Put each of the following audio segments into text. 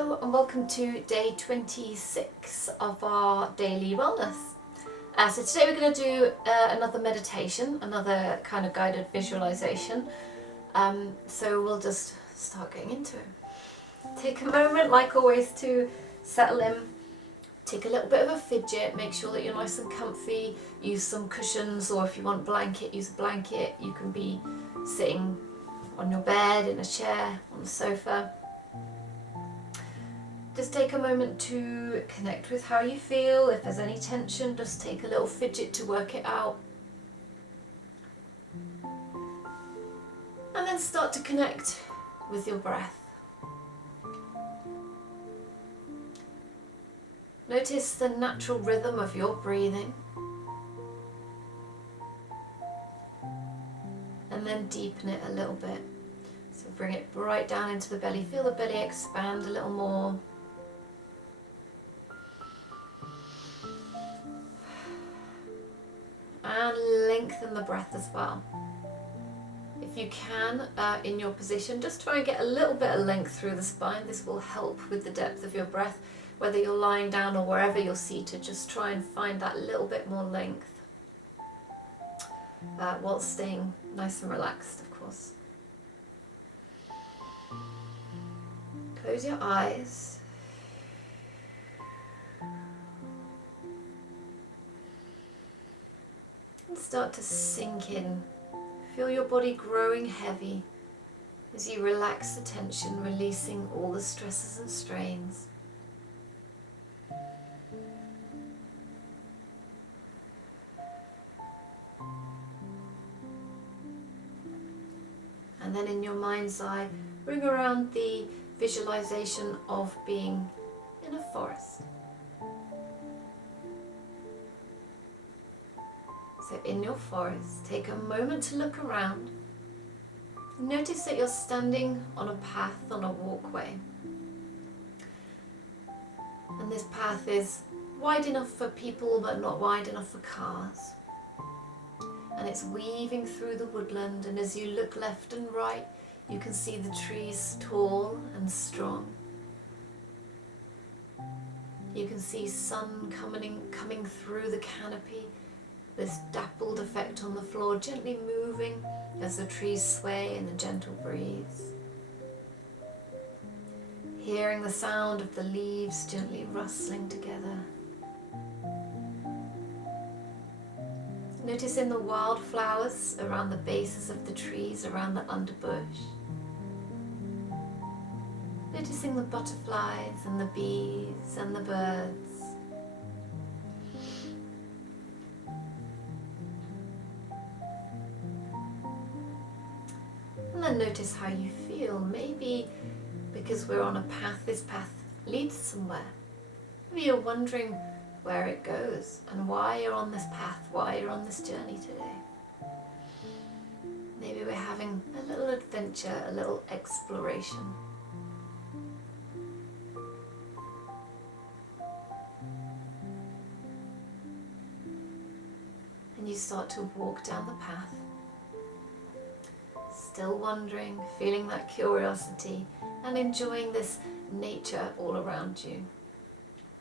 Hello and welcome to day 26 of our daily wellness. So today we're going to do another meditation, another kind of guided visualization. So we'll just start getting into it. Take a moment, like always, to settle in. Take a little bit of a fidget, make sure that you're nice and comfy. Use some cushions, or if you want a blanket, use a blanket. You can be sitting on your bed, in a chair, on the sofa. Just take a moment to connect with how you feel. If there's any tension, just take a little fidget to work it out. And then start to connect with your breath. Notice the natural rhythm of your breathing. And then deepen it a little bit. So bring it right down into the belly. Feel the belly expand a little more. And lengthen the breath as well. If you can, in your position, just try and get a little bit of length through the spine. This will help with the depth of your breath. Whether you're lying down or wherever you're seated, just try and find that little bit more length while staying nice and relaxed, of course. Close your eyes. And start to sink in. Feel your body growing heavy as you relax the tension, releasing all the stresses and strains. And then in your mind's eye, bring around the visualization of being in a forest. So in your forest, take a moment to look around. Notice that you're standing on a path, on a walkway. And this path is wide enough for people but not wide enough for cars. And it's weaving through the woodland, and as you look left and right, you can see the trees tall and strong. You can see sun coming through the canopy. This dappled effect on the floor, gently moving as the trees sway in the gentle breeze. Hearing the sound of the leaves gently rustling together. Noticing the wildflowers around the bases of the trees, around the underbush. Noticing the butterflies and the bees and the birds. And then notice how you feel. Maybe because we're on a path, this path leads somewhere. Maybe you're wondering where it goes and why you're on this path, why you're on this journey today. Maybe we're having a little adventure, a little exploration. And you start to walk down the path. Still wondering, feeling that curiosity and enjoying this nature all around you.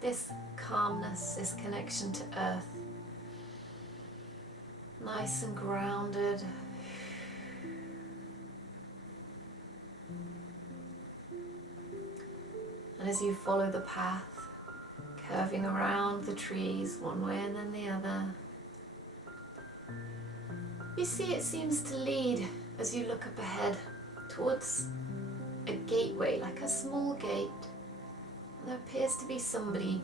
This calmness, this connection to earth. Nice and grounded. And as you follow the path, curving around the trees one way and then the other, you see it seems to lead, as you look up ahead, towards a gateway, like a small gate. And there appears to be somebody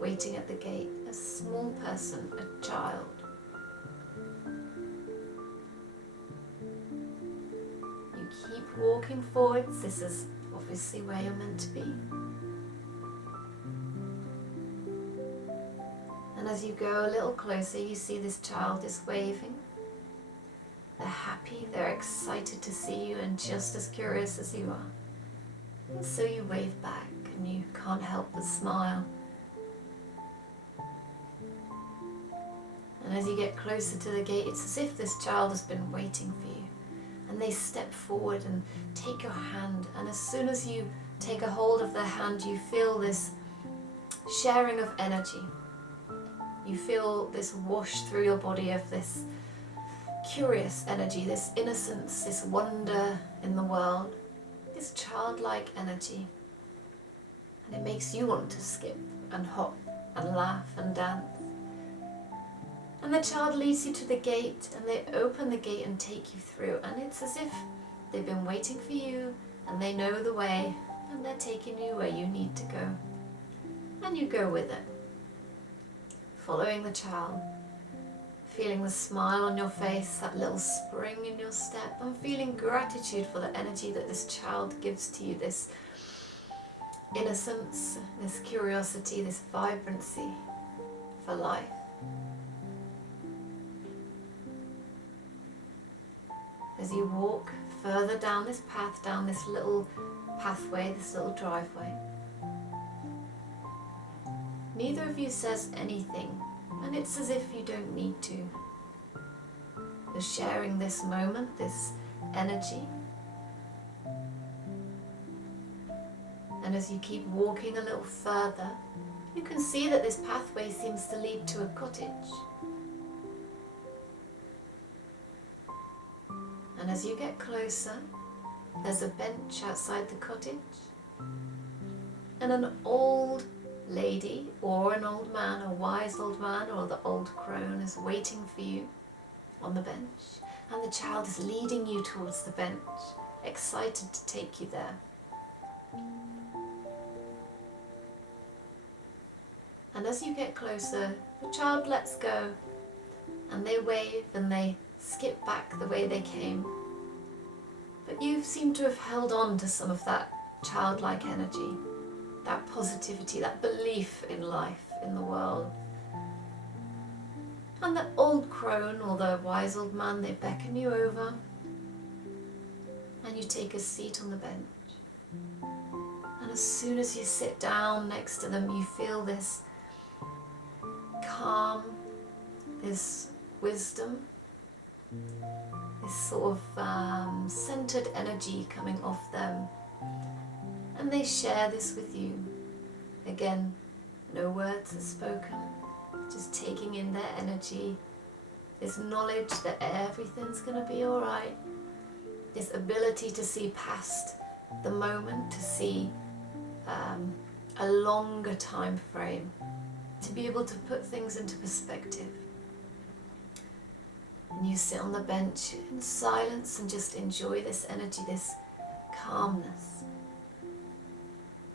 waiting at the gate, a small person, a child. You keep walking forwards. This is obviously where you're meant to be. And as you go a little closer, you see this child is waving. They're happy, they're excited to see you and just as curious as you are. And so you wave back and you can't help but smile. And as you get closer to the gate, it's as if this child has been waiting for you. And they step forward and take your hand, and as soon as you take a hold of their hand, you feel this sharing of energy. You feel this wash through your body of this curious energy, this innocence, this wonder in the world, this childlike energy. And it makes you want to skip and hop and laugh and dance. And the child leads you to the gate, and they open the gate and take you through, and it's as if they've been waiting for you and they know the way, and they're taking you where you need to go. And you go with it, following the child, feeling the smile on your face, that little spring in your step, and feeling gratitude for the energy that this child gives to you, this innocence, this curiosity, this vibrancy for life. As you walk further down this path, down this little pathway, this little driveway, neither of you says anything, and it's as if you don't need to. You're sharing this moment, this energy. And as you keep walking a little further, you can see that this pathway seems to lead to a cottage. And as you get closer, there's a bench outside the cottage, and an old lady or an old man, a wise old man or the old crone is waiting for you on the bench, and the child is leading you towards the bench, excited to take you there. And as you get closer, the child lets go, and they wave and they skip back the way they came. But you seem to have held on to some of that childlike energy, that positivity, that belief in life, in the world. And the old crone or the wise old man, they beckon you over, and you take a seat on the bench. And as soon as you sit down next to them, you feel this calm, this wisdom, this sort of centered energy coming off them. And they share this with you. Again, no words are spoken, just taking in their energy, this knowledge that everything's going to be all right, this ability to see past the moment, to see a longer time frame, to be able to put things into perspective. And you sit on the bench in silence and just enjoy this energy, this calmness,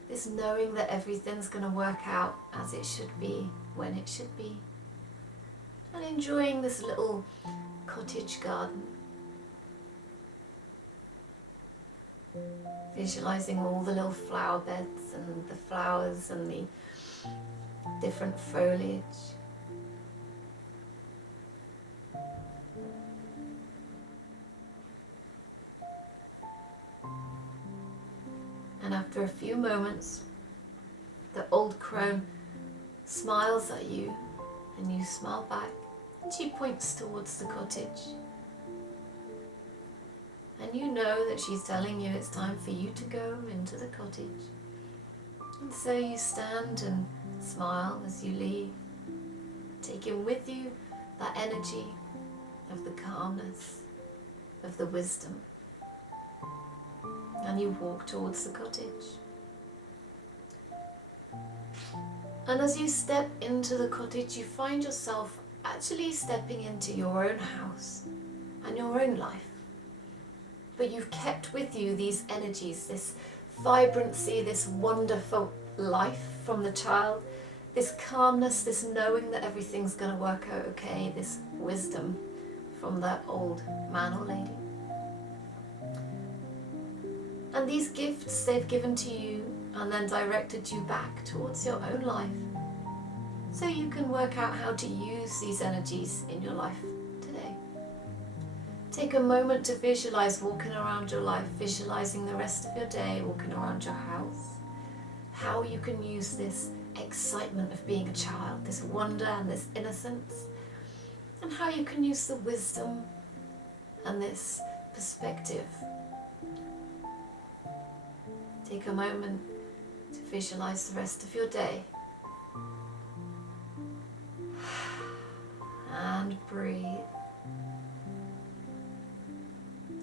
this knowing that everything's going to work out as it should be, when it should be, and enjoying this little cottage garden. Visualizing all the little flower beds and the flowers and the different foliage. And after a few moments, the old crone smiles at you and you smile back, and she points towards the cottage. And you know that she's telling you it's time for you to go into the cottage. And so you stand and smile as you leave, taking with you that energy of the calmness, of the wisdom. And you walk towards the cottage. And as you step into the cottage, you find yourself actually stepping into your own house and your own life. But you've kept with you these energies, this vibrancy, this wonderful life from the child, this calmness, this knowing that everything's going to work out okay, this wisdom from that old man or lady. And these gifts they've given to you and then directed you back towards your own life, so you can work out how to use these energies in your life today. Take a moment to visualize walking around your life, visualizing the rest of your day, walking around your house, how you can use this excitement of being a child, this wonder and this innocence, and how you can use the wisdom and this perspective. Take a moment to visualize the rest of your day. And breathe.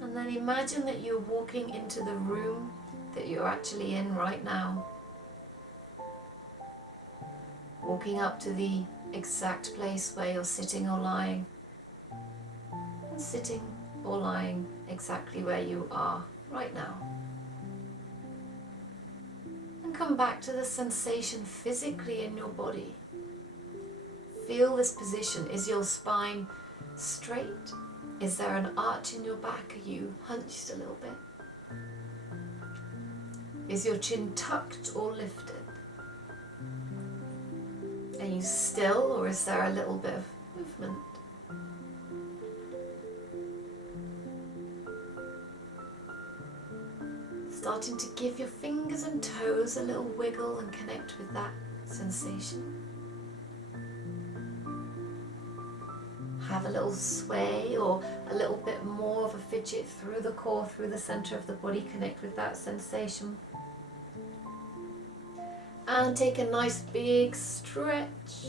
And then imagine that you're walking into the room that you're actually in right now. Walking up to the exact place where you're sitting or lying. And sitting or lying exactly where you are right now. And come back to the sensation physically in your body. Feel this position. Is your spine straight? Is there an arch in your back? Are you hunched a little bit? Is your chin tucked or lifted? Are you still, or is there a little bit of movement? Starting to give your fingers and toes a little wiggle and connect with that sensation. Have a little sway or a little bit more of a fidget through the core, through the center of the body. Connect with that sensation. And take a nice big stretch.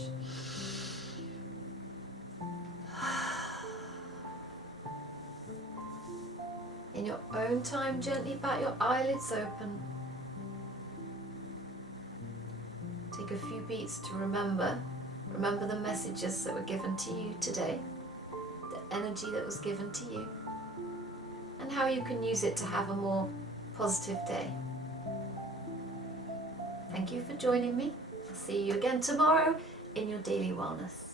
In your own time, gently bat your eyelids open. Take a few beats to remember the messages that were given to you today, the energy that was given to you, and how you can use it to have a more positive day. Thank you for joining me. I'll see you again tomorrow in your daily wellness.